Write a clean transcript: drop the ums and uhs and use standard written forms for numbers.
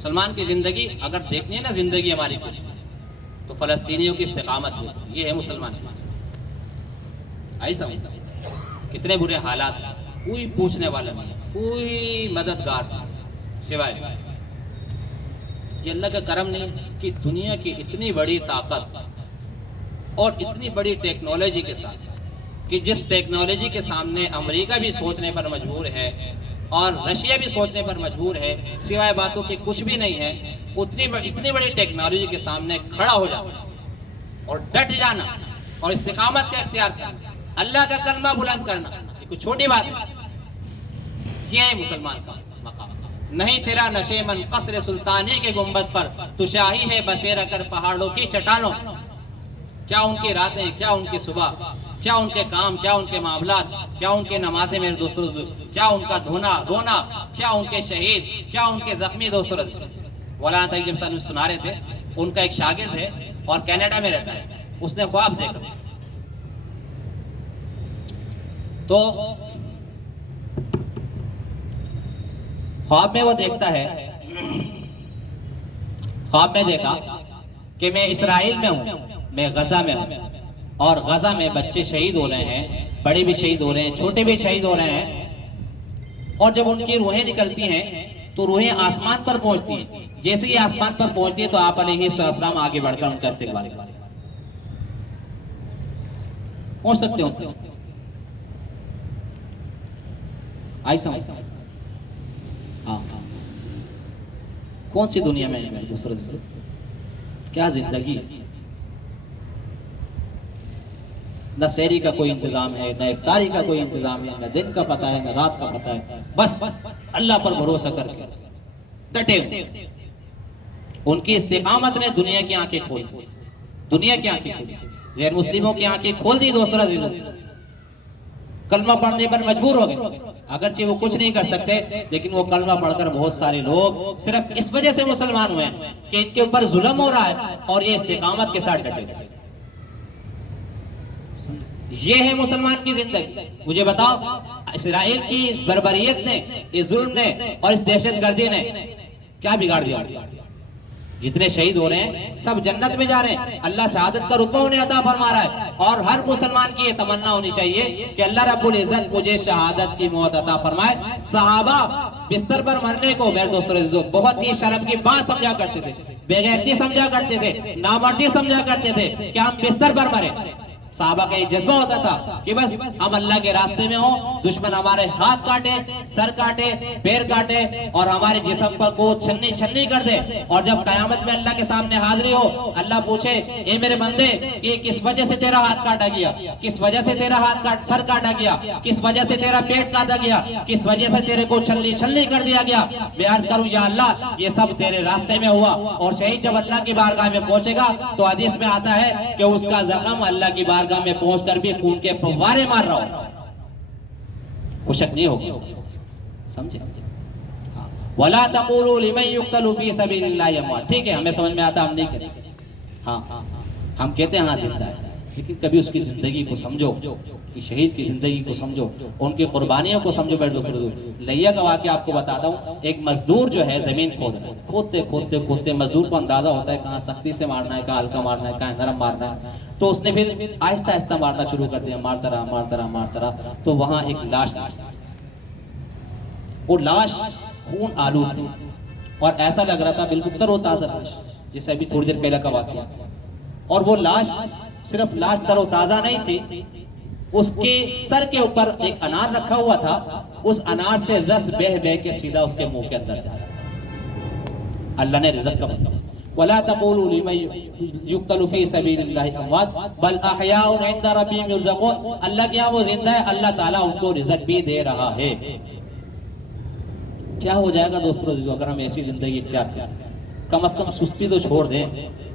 مسلمان کی زندگی اگر دیکھنی ہے نا زندگی ہماری کچھ، تو فلسطینیوں کی استقامت ہو، یہ ہے مسلمان. آئی سمجھ؟ کتنے برے حالات، کوئی پوچھنے والا نہیں، کوئی مددگار سوائے یہ اللہ کا کرم نہیں کہ دنیا کی اتنی بڑی طاقت اور اتنی بڑی ٹیکنالوجی کے ساتھ، کہ جس ٹیکنالوجی کے سامنے امریکہ بھی سوچنے پر مجبور ہے اور رشیا بھی سوچنے پر مجبور ہے، سوائے باتوں کے کچھ بھی نہیں ہے، اتنی بڑی ٹیکنالوجی کے سامنے کھڑا ہو جانا اور ڈٹ جانا اور استقامت کا اختیار کرنا، اللہ کا کلمہ بلند کرنا، یہ کوئی چھوٹی بات نہیں. یہ ہے مسلمان کا مقام. نہیں تیرا نشے من قصر سلطانی کے گنبد پر، تو شاہی ہے بسیرا کر پہاڑوں کی چٹانوں. کیا ان کی راتیں، کیا ان کی صبح، کیا ان کے کام، کیا ان کے معاملات، کیا ان کے نمازیں میرے دوستوں، کیا ان کا دھونا، کیا ان کے شہید، کیا ان کے زخمی دوستوں. مولانا طیب جب صاحب سنا رہے تھے، ان کا ایک شاگرد ہے اور کینیڈا میں رہتا ہے، اس نے خواب دیکھا تو خواب میں وہ دیکھتا ہے، خواب میں دیکھا کہ میں اسرائیل میں ہوں، میں غزہ میں ہوں، اور غزہ میں بچے شہید ہو رہے ہیں، بڑے بھی شہید ہو رہے ہیں، چھوٹے بھی شہید ہو رہے ہیں. اور جب ان کی روحیں نکلتی ہیں تو روحیں آسمان پر پہنچتی ہیں. جیسے ہی آسمان پر پہنچتی ہے تو آپ علیہ السلام آگے بڑھ کر ان کا استقبال کریں. پہنچ سکتے ہو؟ آئی سمجھ؟ ہاں. کون سی دنیا میں ہے دوسرے کیا زندگی، نہ سحری کا کوئی انتظام ہے، نہ افطاری کا کوئی انتظام ہے، نہ دن کا پتہ ہے، نہ رات کا پتہ ہے. بس اللہ پر بھروسہ کر کے ڈٹے ہوئے. ان کی استقامت نے دنیا کی آنکھیں کھول دی، دنیا کی آنکھیں کھول دی، غیر مسلموں کی آنکھیں کھول دی. دوسرا کلمہ پڑھنے پر مجبور ہو گئے، اگرچہ وہ کچھ نہیں کر سکتے، لیکن وہ کلمہ پڑھ کر بہت سارے لوگ صرف اس وجہ سے مسلمان ہوئے ہیں کہ ان کے اوپر ظلم ہو رہا ہے اور یہ استقامت کے ساتھ ڈٹے. یہ ہے مسلمان کی زندگی. مجھے بتاؤ اسرائیل کی اس بربریت نے، اس ظلم نے اور اس دہشت گردی نے کیا بگاڑ دیا؟ جتنے شہید ہو رہے ہیں سب جنت میں جا رہے ہیں، اللہ شہادت کا رتبہ انہیں عطا فرما رہا ہے. اور ہر مسلمان کی یہ تمنا ہونی چاہیے کہ اللہ رب العزت مجھے شہادت کی موت عطا فرمائے. صحابہ بستر پر مرنے کو میرے دوستوں بہت ہی شرم کی بات سمجھا کرتے تھے، بے غیرتی سمجھا کرتے تھے، نامردی سمجھا کرتے تھے کہ ہم بستر پر مرے. صحابہ کا یہ جذبہ ہوتا تھا کہ بس ہم اللہ کے راستے میں ہوں، دشمن ہمارے ہاتھ کاٹے، سر کاٹے، پیر کاٹے اور ہمارے جسم پر کو چھلنی چھلنی کر دے، اور جب قیامت میں اللہ کے سامنے حاضری ہو، اللہ پوچھے اے میرے بندے یہ کس وجہ سے تیرا ہاتھ کاٹا گیا، کس وجہ سے تیرا سر کاٹا گیا، کس وجہ سے تیرا پیٹ کاٹا گیا، کس وجہ سے تیرے کو چھلنی چھلنی کر دیا گیا. میں عرض کروں یا اللہ یہ سب تیرے راستے میں ہوا. اور شہید جب اللہ کی بارگاہ میں پہنچے گا تو حدیث میں آتا ہے کہ اس کا زخم اللہ کی بارگاہ میں پہنچ کر بھی خون کے فوارے مار رہا ہو، خوشک نہیں ہوگا. سمجھے؟ وَلَا تَقُولُوا لِمَنْ يُقْتَلُ فِي سَبِيلِ اللَّهِ أَمْوَاتٌ. ٹھیک ہے ہمیں سمجھ میں آتا، ہم نہیں کہتے. ہاں ہم کہتے ہیں ہاں زندہ ہے، لیکن کبھی اس کی زندگی کو سمجھو، کہ شہید کی زندگی کو سمجھو، ان کی قربانیوں کو سمجھو. میرے دوستوں لیا کا واقعہ آپ کو بتاتا ہوں. ایک مزدور جو ہے زمین کھود رہا ہے، کھودتے کھودتے کھودتے مزدور کو اندازہ ہوتا ہے کہاں سختی سے مارنا ہے، کہاں ہلکا مارنا ہے، کہاں نرم مارنا ہے. تو اس نے پھر آہستہ آہستہ مارنا شروع کر دیا، مارتا رہا مارتا رہا مارتا رہا. تو وہاں ایک لاش، وہ لاش خون آلود تھی اور ایسا لگ رہا تھا بالکل تر و تازہ لاش، جیسے ابھی تھوڑی دیر پہلے کا واقعہ. اور وہ لاش صرف لاش تر و تازہ نہیں تھی، اس کے سر کے اوپر ایک انار رکھا ہوا تھا، اس انار سے رس بہ بہ کے سیدھا اس کے منہ کے اندر جا رہا تھا. اللہ نے رزق کا بندہ. وَلَا تَقُولُوا لِمَنْ يُقْتَلُ فِي سَبِيلِ اللَّهِ أَمْوَاتٌ بَلْ أَحْيَاءٌ عِنْدَ رَبِّهِمْ يُرْزَقُونَ. اللہ کیا وہ زندہ ہے، اللہ تعالیٰ ان کو رزق بھی دے رہا ہے. کیا ہو جائے گا دوستو اگر ہم ایسی زندگی اختیار کریں؟ کم از کم سستی تو چھوڑ دیں.